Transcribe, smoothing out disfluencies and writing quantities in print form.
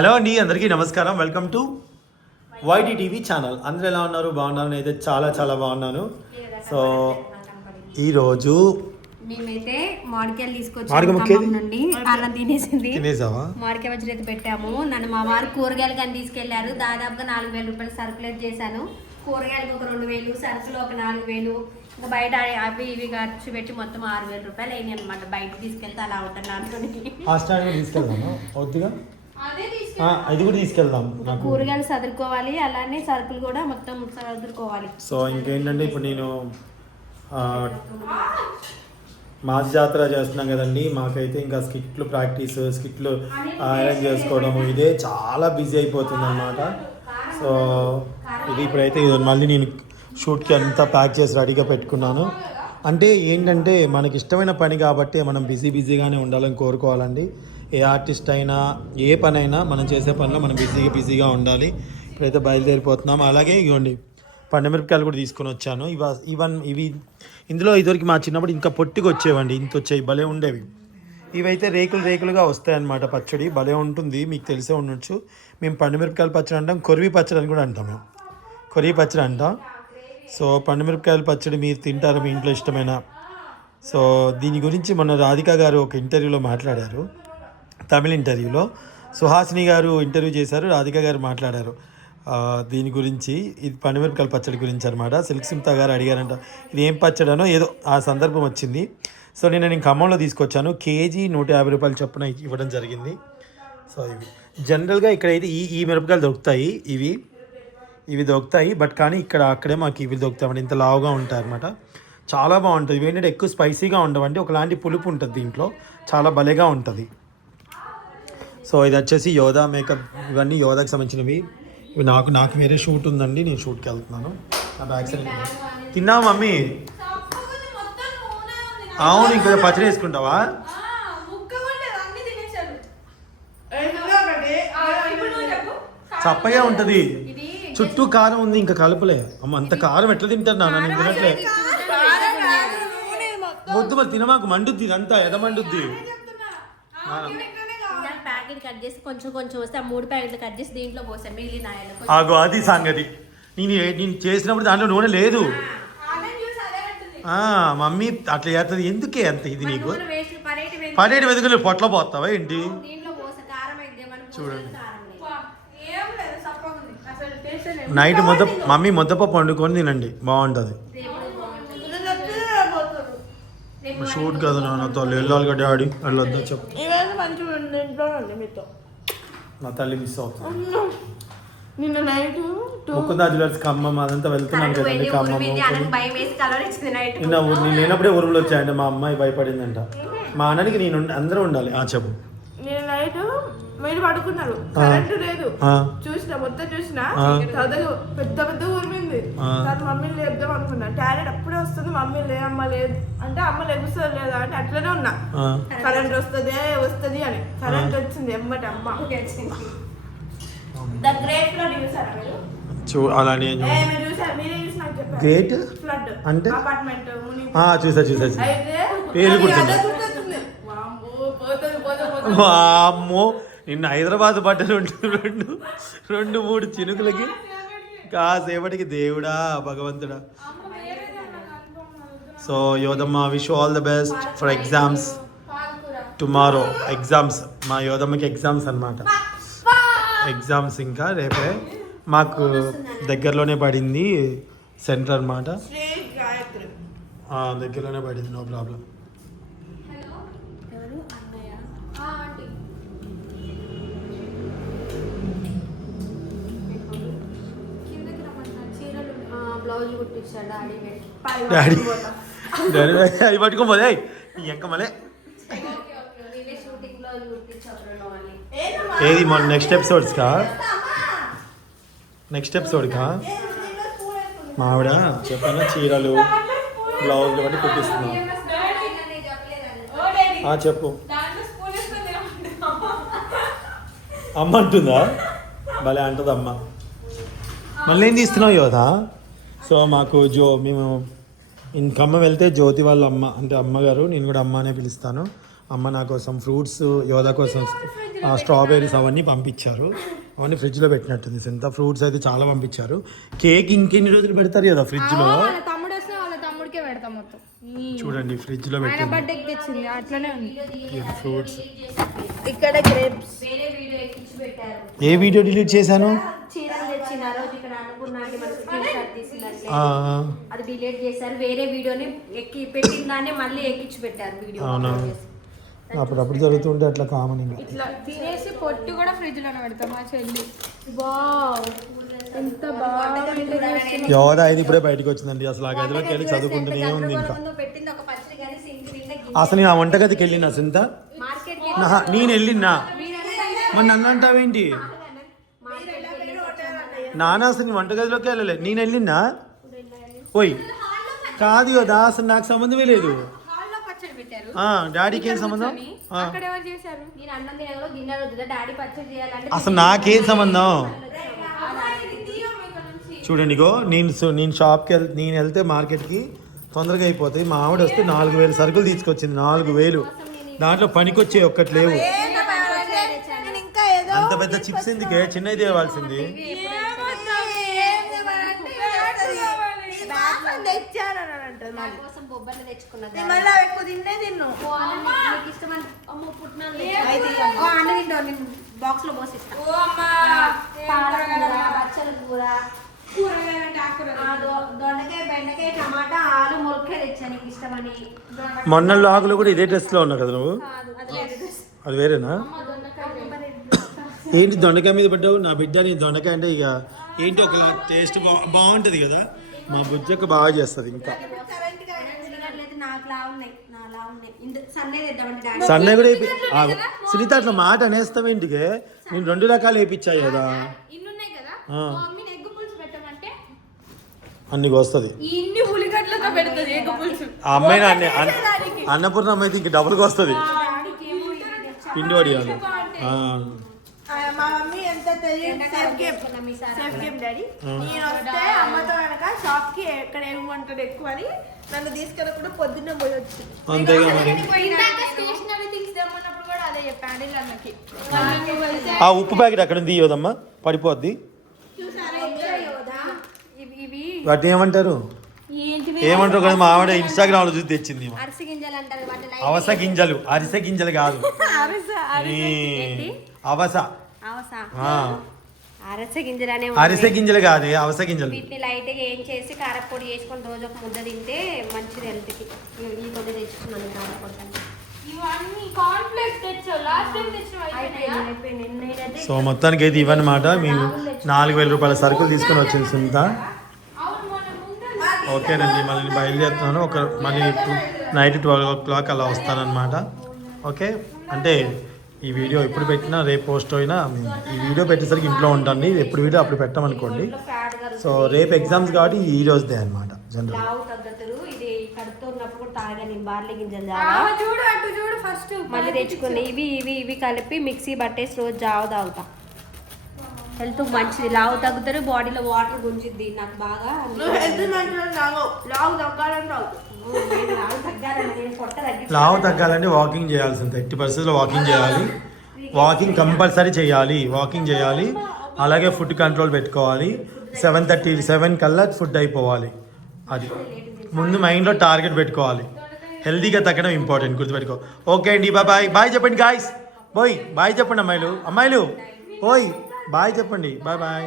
Hello అండి, అందరికీ నమస్కారం. Welcome to YT TV channel. అందరూ ఎలా ఉన్నారు? బాగున్నాను. అయితే చాలా చాలా బాగున్నాను. సో ఈరోజు మేమైతే మామిడికాయలు తీసుకొచ్చాము నుండి. అలా తినేసావా? మామిడికాయ పచ్చడి అయితే పెట్టాము. నన్ను మా వారు కూరగాయలు కానీ తీసుకెళ్లారు. దాదాపుగా 4,000 రూపాయలు సరుకులేట్ చేశాను. కూరగాయలకు ఒక 2,000, సరుకులు ఒక 4,000, ఇంకా బయట అవి ఇవి ఖర్చు పెట్టి మొత్తం 6,000 రూపాయలు అయినాయి అనమాట. బయటకు తీసుకెళ్తే అలా అవుతుందా? ఇది కూడా తీసుకెళ్దాం. కూరగాయలు సదురుకోవాలి, అలానే సరుకులు కూడా మొత్తం సదురుకోవాలి. సో ఇంకేంటంటే ఇప్పుడు నేను మాస్ జాతర చేస్తున్నాం కదండి. మాకైతే ఇంకా స్కిట్లు అరేంజ్ చేసుకోవడము ఇదే చాలా బిజీ అయిపోతుంది అనమాట. సో ఇది ఇప్పుడైతే మళ్ళీ నేను షూట్కి అంతా ప్యాక్ చేసి రెడీగా పెట్టుకున్నాను. అంటే ఏంటంటే మనకి ఇష్టమైన పని కాబట్టి మనం బిజీగానే ఉండాలని కోరుకోవాలండి. ఏ ఆర్టిస్ట్ అయినా ఏ పని అయినా మనం చేసే పనిలో మనం బిజీగా ఉండాలి. ఇప్పుడైతే బయలుదేరిపోతున్నాం. అలాగే ఇవ్వండి పండుమిరపకాయలు కూడా తీసుకొని వచ్చాను. ఇవి ఇందులో ఇదివరకు మా చిన్నప్పుడు ఇంకా పొట్టిగా వచ్చేవండి, ఇంత వచ్చాయి, భలే ఉండేవి. ఇవైతే రేకులుగా వస్తాయన్నమాట. పచ్చడి భలే ఉంటుంది, మీకు తెలిసే ఉండొచ్చు. మేము పండుమిరపకాయల పచ్చడి అంటాం, కొరివి పచ్చడి అని కూడా అంటాం. మేము కొరివి పచ్చడి అంటాం. సో పండుమిరపకాయల పచ్చడి మీరు తింటారు మీ ఇంట్లో ఇష్టమైన. సో దీని గురించి మొన్న రాధిక గారు ఒక ఇంటర్వ్యూలో మాట్లాడారు, తమిళ ఇంటర్వ్యూలో. సుహాసిని గారు ఇంటర్వ్యూ చేశారు, రాధిక గారు మాట్లాడారు దీని గురించి. ఇది పండుమిరపకాయల పచ్చడి గురించి అనమాట. సిల్క్ సిమ్తా గారు అడిగారంట ఇది ఏం పచ్చడనో ఏదో ఆ సందర్భం వచ్చింది. సో నేను ఖమ్మంలో తీసుకొచ్చాను. కేజీ 150 రూపాయలు చొప్పున ఇవ్వడం జరిగింది. సో ఇవి జనరల్గా ఇక్కడైతే ఈ మిరపకాయలు దొరుకుతాయి, ఇవి దొరుకుతాయి. బట్ కానీ అక్కడే మాకు ఇవి దొరుకుతాయి, ఇంత లావుగా ఉంటాయి అనమాట. చాలా బాగుంటుంది. ఇవి ఏంటంటే ఎక్కువ స్పైసీగా ఉండవండి, ఒకలాంటి పులుపు ఉంటుంది దీంట్లో, చాలా భలేగా ఉంటుంది. సో ఇది వచ్చేసి యోధా మేకప్, ఇవన్నీ యోధాకి సంబంధించినవి. ఇవి నాకు వేరే షూట్ ఉందండి, నేను షూట్కి వెళ్తున్నాను. నా బ్యాగ్ సైడ్ తిన్నావా మమ్మీ? అవును, ఇంకా పచ్చడి వేసుకుంటావా? చప్పగా ఉంటుంది, చుట్టూ కారం ఉంది, ఇంకా కలుపులే. అమ్మ అంత కారం ఎట్లా తింటారు నాన్న? నేను తినట్లే. వద్దు మరి తినమాకు, మండుద్ది ఇదంతా, మండుద్ది. కట్ చేసి కొంచెం వస్తే ఆ 3 ప్యాకెట్లు కట్ చేసి దీంట్లో పోసాను, మిగిలిన ఆగో అది సంగతి. నేను చేసినప్పుడు దాంట్లో నూనె లేదు. మమ్మీ అట్లా చేస్తుంది ఎందుకే అంత ఇది నీకు? పడేటి వెతుకులు పొట్ల పోతావా ఏంటి? చూడండి నైట్ మమ్మీ ముద్దపప్పు వండుకొని తినండి, బాగుంటుంది. షూట్ కదా నాన్న, తల్లి వెళ్ళాలి కదా డాడీ, వెళ్ళొద్దా చెప్పు. నా తల్లి మిస్ అవుతుంది. ముకుందా జ్యువెలర్స్ ఖమ్మం అదంతా వెళ్తున్నాను కదండి. ఖమ్మం నేను లేనప్పుడే ఊరులో వచ్చాయండి. మా అమ్మాయి భయపడిందంట. మా అన్ననికి నేను అందరూ ఉండాలి. చెప్పు. నేను నైట్ మీరు పడుకున్నారు, కరెంట్ లేదు, చూసిన మొత్తం చూసిన పెద్ద ఊరిమింది. తర్వాత మమ్మీని లేపుదాం అనుకున్నా. టాయిలెట్ అప్పుడే వస్తుంది, మమ్మీ అమ్మ లేదు అంటే అమ్మ లేపుస్తుంది లేదా అంటే అట్లనే ఉన్నా. కరెంట్ వస్తుంది అని కరెంట్ వచ్చింది ఎమ్మటి. అమ్మ గ్రేట్ అంటే చూసా పేరు గుర్తుంది. అమ్మో నిన్న హైదరాబాద్ పడ్డ 2-3 చినుకులకి కాసేపటికి దేవుడా భగవంతుడా. So Yodhamma, wish all the best for exams tomorrow. Exams మా యోధమ్మకి ఎగ్జామ్స్ అనమాట. ఎగ్జామ్స్ ఇంకా రేపే. మాకు దగ్గరలోనే పడింది సెంటర్ అనమాట, దగ్గరలోనే పడింది, నో ప్రాబ్లం. డాడీ అవి పట్టుకోపోదే ఇంకా మళ్ళీ ఏది మన నెక్స్ట్ ఎపిసోడ్కా మా ఆవిడ చెప్పాను చీరలు బ్లౌజులు బట్టి కుట్టిస్తున్నాం. చెప్పు. అమ్మ అంటుందా? భలే అంటుంది అమ్మ. మళ్ళీ ఏం తీస్తున్నావు యోధా? సో మాకు మేము ఖమ్మం వెళ్తే జ్యోతి వాళ్ళ అమ్మ అంటే అమ్మగారు, నేను కూడా అమ్మ అనే పిలుస్తాను. అమ్మ నా కోసం ఫ్రూట్స్, యోధా కోసం స్ట్రాబెర్రీస్ అవన్నీ పంపించారు. అవన్నీ ఫ్రిడ్జ్లో పెట్టినట్టుంది సింత. ఫ్రూట్స్ అయితే చాలా పంపించారు. కేక్ ఇంకెన్ని రోజులు పెడతారు కదా ఫ్రిడ్జ్లో. వాళ్ళ తమ్ముడు వస్తే వాళ్ళ తమ్ముడికే పెడతాం మొత్తం. చూడండి ఫ్రిడ్జ్లో ఆయన పెట్టింది బర్త్డేకి తెచ్చింది అట్లనే ఉంది. ఫ్రూట్స్. ఇక్కడ గ్రేప్స్. వేరే వీడియో ఎక్కించి పెట్టారు. ఏ వీడియో డిలీట్ చేశాను? చీరలు తెచ్చిన రోజు ఇక్కడ అనుకున్నాను మనకి స్క్రీన్ షాట్ తీసిందంటే ఆ, అది డిలీట్ చేశారు. వేరే వీడియోని ఎక్కి పెట్టిన దాన్ని మళ్ళీ ఎక్కించి పెట్టారు వీడియో. అవునా, అప్పుడప్పుడు జరుగుతుంటే అట్లా కామన్. ఇంకా ఇట్లా తినేసి పొట్టు కూడా ఫ్రిడ్జ్ లోనే పెడతాం. మా చెల్లి వావ్ ఎంత బాగా యోధ ఇది ఇప్పుడే బయటకు వచ్చిందండి. అసలు ఆ గదిలోకి వెళ్ళి చదువుకుంటూనే ఉంది. ఇంకా పెట్టింది ఒక పచ్చడి కానీ సింక్ నిండా అసలు నేను ఆ వంటగదికి వెళ్ళినా సింత. మార్కెట్ నేను వెళ్ళినా మరి నన్ను అంటావేంటి? నాన్న అసలు నీ వంటగదిలోకి వెళ్ళలే. నేను వెళ్ళినా ఓయ్ కాదు యోధ, అసలు నాకు సంబంధమే లేదు. హాల్లో పచ్చడి పెట్టారు. డాడీకి ఏం సంబంధం? అక్కడ ఎవరు చేశారు? నేను అన్నం తినగలో గిన్నెలు వద్దా డాడీ పచ్చడి చేయాలంటే అసలు నాకేం సంబంధం? చూడండి ఇగో నేను షాప్కి నేను వెళ్తే మార్కెట్కి తొందరగా అయిపోతాయి. మా ఆవిడ వస్తే 4,000 సరుకులు తీసుకొచ్చింది. 4,000 దాంట్లో పనికొచ్చే ఒక్కటి లేవు. నేను ఇంకా ఏదో అంత పెద్ద చిప్స్ ఎందుకే, చిన్నది తేవాల్సింది. నా కోసం బొబ్బర్లు తెచ్చుకున్నది. మళ్ళీ ఎక్కువ తిన్నే తిన్ను. నీకు ఇష్టమని అమ్మ పుట్టినాలు అన్ని తింటావు. నేను బాక్స్ లో పోసిస్తా. పాలకూర, బచ్చల కూర, దొండకాయ, బెండకాయ, టమాటా, ఆలు, ములక్కాయ తెచ్చా నీకు ఇష్టమని. మొన్న లాగులో కూడా ఇదే డ్రెస్లో ఉన్నావు కదా నువ్వు. అది లేదు. అది వేరేనా? ఏంటి దొండకాయ మీద పడ్డావు? నా బిడ్డ నీ దొండకాయ అంటే ఇక ఏంటి ఒక టేస్ట్ బాగుంటుంది కదా. మా బుజ్జక్క బాగా చేస్తుంది. ఇంకా నాకు లా ఉన్నాయి, నా లా ఉన్నాయి. సన్నే తెద్దామంటే డాడీ సన్నయ్య కూడా సునీత అట్లా మాట అనేస్తావేంటికే? నేను 2 రకాలు వేయించాయి కదా. ఇన్నున్నాయి కదా, ఆ. మమ్మీని ఎగ్గు పులుసు పెట్టమంటే అన్నికి వస్తుంది. ఇన్ని ఉల్లిగడ్డలతో పెడుతుంది ఎగ్గు పులుసు. ఆ అమ్మాయిని అన్నపూర్ణ అయితే ఇంక డబుల్గా వస్తుంది. డాడీకి ఏమో ఇది తెచ్చా. పిండి వడియాలు. మా మమ్మీ ఎంత తెలియదు సేఫ్ గేమ్ డాడీ. నేను వస్తే అమ్మతో కనుక షాప్ కి ఎక్కడ ఏమంటాడు ఎక్కువ అని నన్ను తీసుకెళ్ళకుండా పొద్దున్నే పోయి వచ్చింది. అంతేగా మరి. ఇందాక స్టేషనరీ థింగ్స్ తెమ్మన్నప్పుడు కూడా అదే చెప్పాను అన్నకి. ఆ ఉప్పు ప్యాకెట్ అక్కడ ఉంది యోదమ్మా, పడిపోద్ది. ఇవి వాటిని ఏమంటారు? ఏమంటారు కదా, మా ఆవిడ ఇన్స్టాగ్రామ్ లో చూసి తెచ్చింది. అరిసి గింజలు అంటారు వాటిని. అవస గింజలు, అరిసె గింజలు కాదు. అవస అవసా ఆ. అరస గింజలు అనే అరిసె గింజలు కాదే, అవస గింజలు. వీటిని లైట్ గా ఏం చేసి కారపొడి చేసుకొని రోజు ఒక ముద్ద తింటే మంచిది హెల్త్కి. ఈ కొద్ది తెచ్చుకున్నాను కారపొడి. ఇవన్నీ కాన్ఫ్లెక్స్ తెచ్చావు. లాస్ట్ టైం తెచ్చినావు అయిపోయినాయా? అయిపోయింది. నేనైతే సో మొత్తానికి అయితే ఇవన్నమాట. మేము 4,000 రూపాయల సరుకులు తీసుకొని వచ్చింది సునీత. అవును మొన్న ముందు ఓకేనండి, మళ్ళీ బయలుదేరుతున్నాను. మళ్ళీ నైట్ 12 o'clock అలా వస్తానన్నమాట. ఓకే, అంటే ఈ వీడియో ఎప్పుడు పెట్టినా రేపు పోస్ట్ అయినా ఈ వీడియో పెట్టేసరికి ఇంట్లో ఉంటాను. ఎప్పుడు వీడియో అప్పుడు పెట్టామనుకోండి. ఫ్యాట్ గా సో రేపు ఎగ్జామ్స్ కాబట్టి ఈ రోజుదే అనమాట జనరల్. లావు తగ్గతులు. ఇది కడుపుతో ఉన్నప్పుడు కూడా తాగాను నేను బార్లీ గింజలు ఆ, జావా. చూడు అటు చూడు ఫస్ట్ మళ్ళీ తెచ్చుకుని ఇవి కలిపి మిక్సీ పట్టేసి రోజు జావ తాగుతా. హెల్త్ మంచిది. లావు తగ్గుతారు, బాడీలో వాటర్ గుంజిద్ది. నాకు బాగా నువ్వు హెల్త్ మెయింటైన్ లావు తగ్గాలని రావు. లావు తగ్గాలని నేను పొట్ట తగ్గించాను. లావు తగ్గాలంటే వాకింగ్ చేయాల్సిందే. ఎట్టి పరిస్థితుల్లో వాకింగ్ చేయాలి. వాకింగ్ కంపల్సరీ చేయాలి. వాకింగ్ చేయాలి, అలాగే ఫుడ్ కంట్రోల్ పెట్టుకోవాలి. 7:37 కల్లా ఫుడ్ అయిపోవాలి. అది ముందు మైండ్లో టార్గెట్ పెట్టుకోవాలి. హెల్తీగా తగ్గడం ఇంపార్టెంట్, గుర్తుపెట్టుకో. ఓకే అండి, బాయ్. బాయ్ చెప్పండి గాయస్. బాయ్ చెప్పండి అమ్మాయిలు. ఓయ్ బాయ్ చెప్పండి. బాయ్.